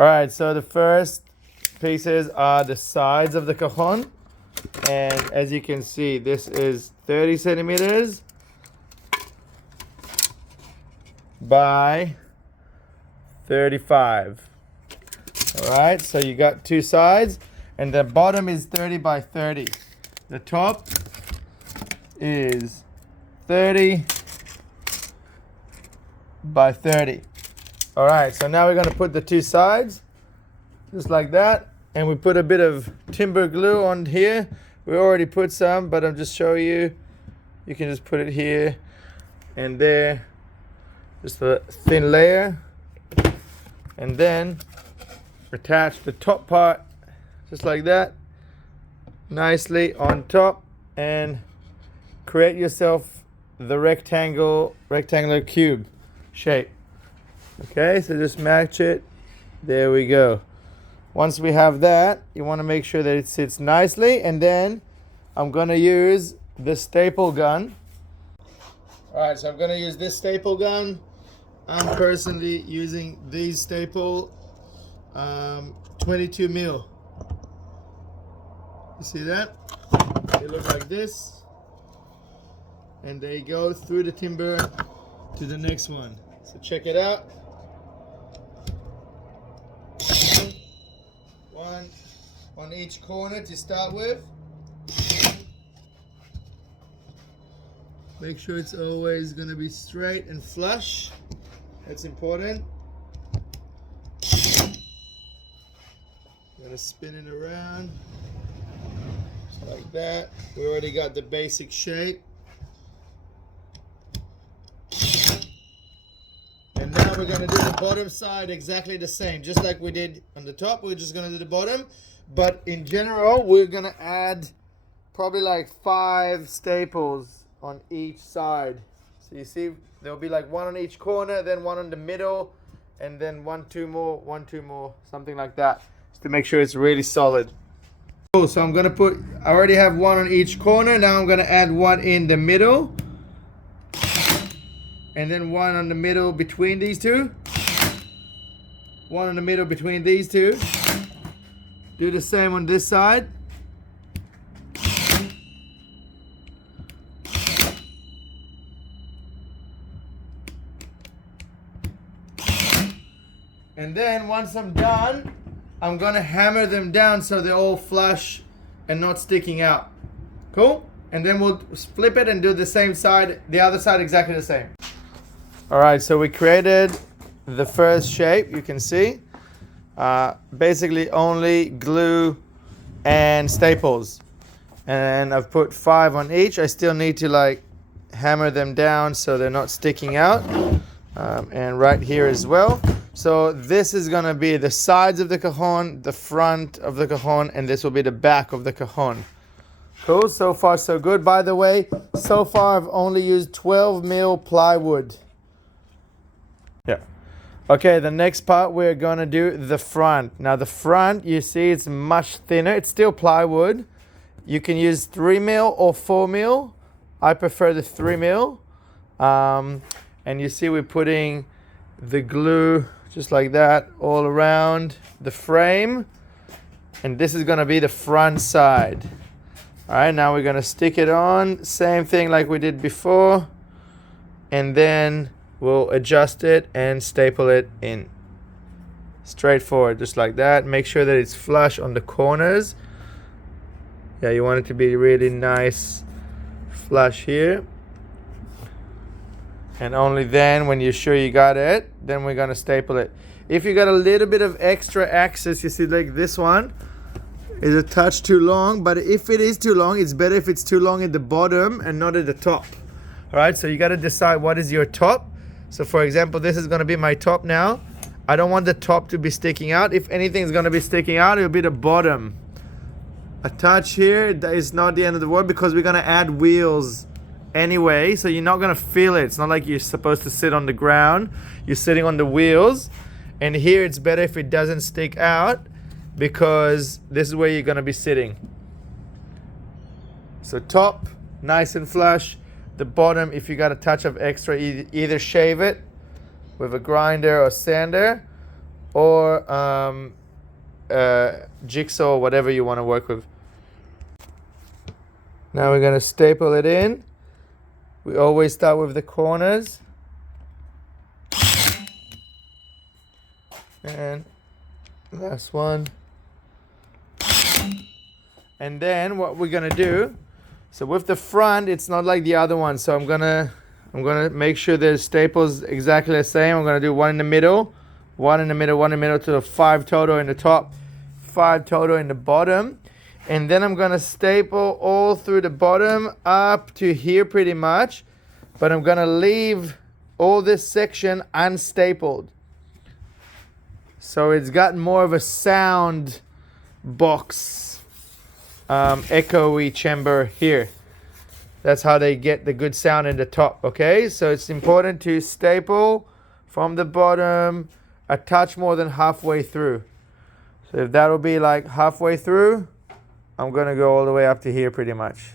All right, so the first pieces are the sides of the cajon. And as you can see, this is 30 centimeters by 35. All right, so you got two sides, and the bottom is 30 by 30. The top is 30 by 30. All right, so now we're gonna put the two sides just like that, and we put a bit of timber glue on here. We already put some, but I'm just showing you. You can just put it here and there, just a thin layer, and then attach the top part just like that, nicely on top, and create yourself the rectangular cube shape. Okay, so just match it. There we go. Once we have that, you want to make sure that it sits nicely, and then I'm going to use the staple gun. All right, so I'm going to use this staple gun. I'm personally using these staple 22 mil. You see that? They look like this, and they go through the timber to the next one. So check it out. One on each corner to start with. Make sure it's always going to be straight and flush. That's important. I'm going to spin it around just like that. We already got the basic shape. And now we're going to do the bottom side exactly the same, just like we did on the top. We're just going to do the bottom, but in general we're going to add probably like 5 staples on each side. So you see there'll be like one on each corner, then one on the middle, and then 1, 2 more, something like that, just to make sure it's really solid. Cool, so I'm going to put, I already have one on each corner. Now I'm going to add one in the middle, and then one on the middle between these two. One in the middle between these two. Do the same on this side. And then once I'm done, I'm gonna hammer them down so they're all flush and not sticking out. Cool? And then we'll flip it and do the same side, the other side exactly the same. All right, so we created the first shape, you can see. Basically only glue and staples. And I've put 5 on each. I still need to like hammer them down so they're not sticking out. And right here as well. So this is gonna be the sides of the cajon, the front of the cajon, and this will be the back of the cajon. Cool, so far so good. By the way, so far I've only used 12 mil plywood. Yeah. Okay, the next part we're gonna do the front. Now the front, you see it's much thinner. It's still plywood. You can use 3 mil or 4 mil. I prefer the 3 mil. And you see we're putting the glue just like that all around the frame. And this is gonna be the front side. All right, now we're gonna stick it on. Same thing like we did before. And then we'll adjust it and staple it in. Straightforward, just like that. Make sure that it's flush on the corners. Yeah, you want it to be really nice flush here. And only then, when you're sure you got it, then we're gonna staple it. If you got a little bit of extra access, you see like this one is a touch too long, but if it is too long, it's better if it's too long at the bottom and not at the top. All right, so you gotta decide what is your top. So for example, this is gonna be my top now. I don't want the top to be sticking out. If anything's gonna be sticking out, it'll be the bottom. A touch here is not the end of the world because we're gonna add wheels anyway, so you're not gonna feel it. It's not like you're supposed to sit on the ground. You're sitting on the wheels. And here it's better if it doesn't stick out because this is where you're gonna be sitting. So top, nice and flush. The bottom, if you got a touch of extra, either shave it with a grinder or sander, or jigsaw, whatever you want to work with. Now we're going to staple it in. We always start with the corners. And last one. And then what we're gonna do, so with the front, it's not like the other one. So I'm gonna make sure the staples exactly the same. I'm gonna do one in the middle, one in the middle, one in the middle, to the 5 total in the top, 5 total in the bottom. And then I'm gonna staple all through the bottom up to here pretty much. But I'm gonna leave all this section unstapled. So it's got more of a sound box, echoey chamber here. That's how they get the good sound in the top, okay? So it's important to staple from the bottom a touch more than halfway through. So if that'll be like halfway through, I'm gonna go all the way up to here pretty much.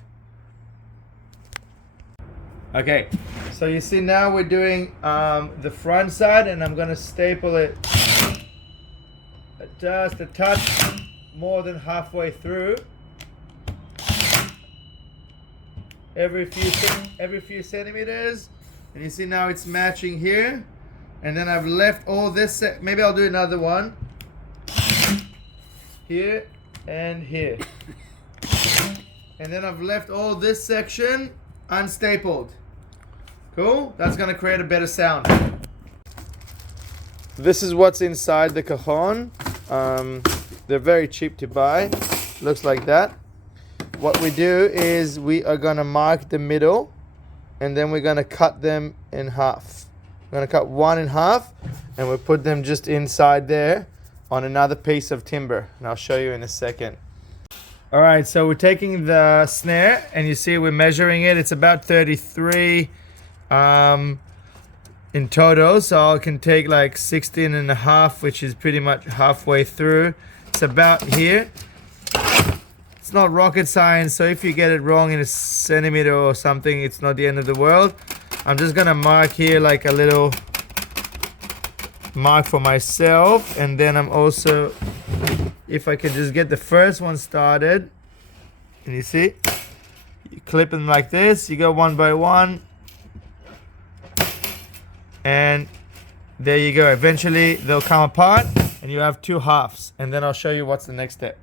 Okay, so you see now we're doing the front side, and I'm gonna staple it just a touch more than halfway through. Every few centimeters, and you see now it's matching here. And then I've left all this. Maybe I'll do another one here and here. And then I've left all this section unstapled. Cool. That's gonna create a better sound. This is what's inside the cajon. They're very cheap to buy. Looks like that. What we do is we are gonna mark the middle, and then we're gonna cut them in half. We're gonna cut one in half, and we'll put them just inside there on another piece of timber. And I'll show you in a second. All right, so we're taking the snare, and you see we're measuring it. It's about 33 in total, so I can take like 16 and a half, which is pretty much halfway through. It's about here. It's not rocket science, so if you get it wrong in a centimeter or something, it's not the end of the world. I'm just gonna mark here like a little mark for myself, and then I'm also, if I can just get the first one started, and you see, you clip them like this, you go one by one, and there you go. Eventually they'll come apart and you have 2 halves, and then I'll show you what's the next step.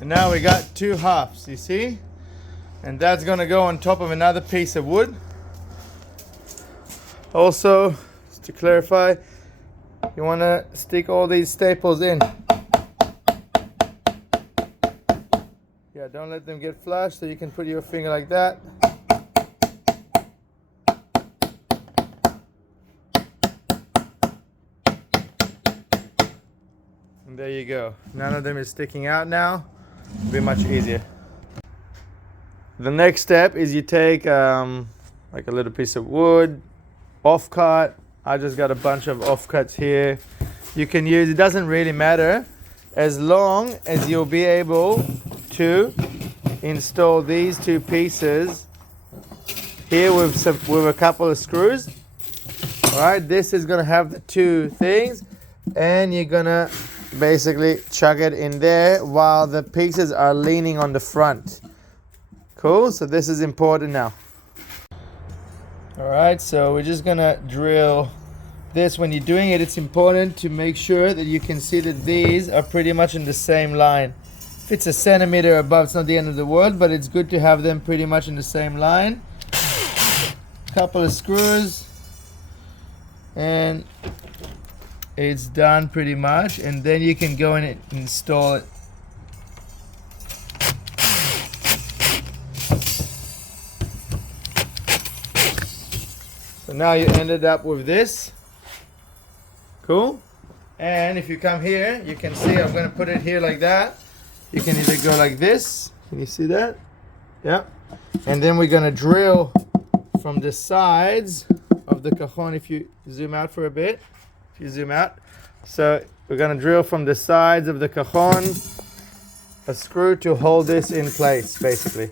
And now we got 2 halves, you see? And that's gonna go on top of another piece of wood. Also, just to clarify, you wanna stick all these staples in. Yeah, don't let them get flush, so you can put your finger like that. And there you go. None of them is sticking out now. It'll be much easier. The next step is you take like a little piece of wood, offcut. I just got a bunch of offcuts here. You can use, it doesn't really matter, as long as you'll be able to install these 2 pieces here with a couple of screws. All right, this is gonna have the 2 things, and you're gonna basically chuck it in there while the pieces are leaning on the front. Cool, so this is important now. All right, so we're just gonna drill this. When you're doing it, it's important to make sure that you can see that these are pretty much in the same line. If it's a centimeter above, it's not the end of the world, but it's good to have them pretty much in the same line. Couple of screws, and it's done pretty much, and then you can go in and install it. So now you ended up with this. Cool. And if you come here, you can see I'm going to put it here like that. You can either go like this. Can you see that? Yeah. And then we're going to drill from the sides of the cajon. If you zoom out for a bit. You zoom out. So we're going to drill from the sides of the cajon a screw to hold this in place, basically.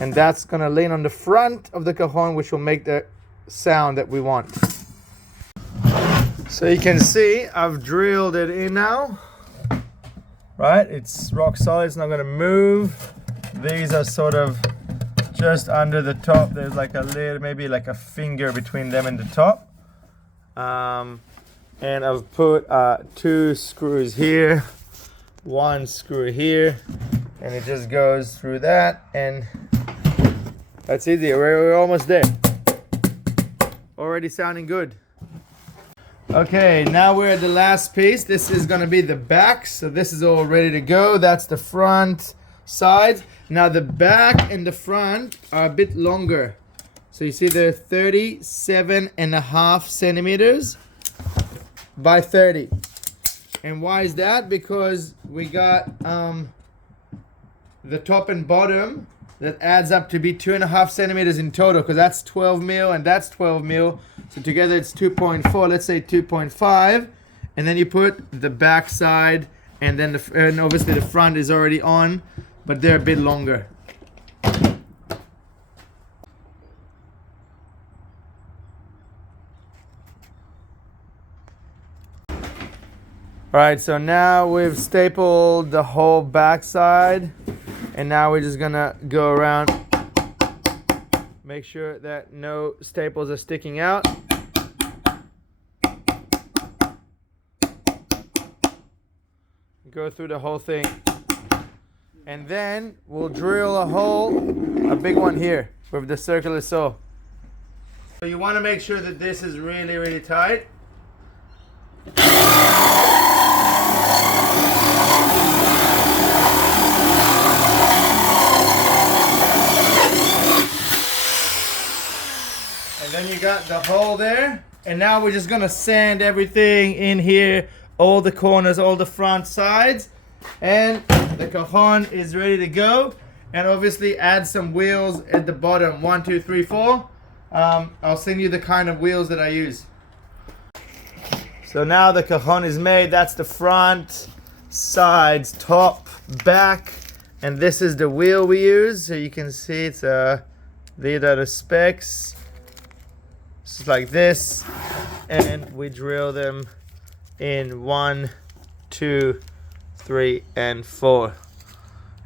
And that's going to lean on the front of the cajon, which will make the sound that we want. So you can see I've drilled it in now. Right, it's rock solid, it's not going to move. These are sort of just under the top. There's like a little, maybe like a finger between them and the top. And I've put 2 screws here, 1 screw here, and it just goes through that, and that's easy. We're almost there. Already sounding good. Okay, now we're at the last piece. This is going to be the back. So this is all ready to go. That's the front sides. Now the back and the front are a bit longer. So you see they're 37.5 centimeters by 30. And why is that? Because we got the top and bottom that adds up to be 2.5 centimeters in total, because that's 12 mil and that's 12 mil. So together it's 2.4, let's say 2.5. And then you put the back side, and then and obviously the front is already on, but they're a bit longer. Alright, so now we've stapled the whole back side, and now we're just gonna go around, make sure that no staples are sticking out. Go through the whole thing. And then we'll drill a hole, a big one here with the circular saw. So you want to make sure that this is really, really tight. And then you got the hole there. And now we're just gonna sand everything in here, all the corners, all the front sides. And the cajon is ready to go. And obviously add some wheels at the bottom. 1, 2, 3, 4. I'll send you the kind of wheels that I use. So now the cajon is made. That's the front, sides, top, back. And this is the wheel we use. So you can see these are the specs. Just like this. And we drill them in 1, 2, 3, and 4.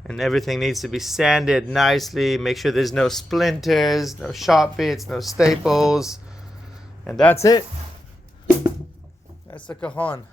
And everything needs to be sanded nicely. Make sure there's no splinters, no sharp bits, no staples. And that's it. That's the cajon.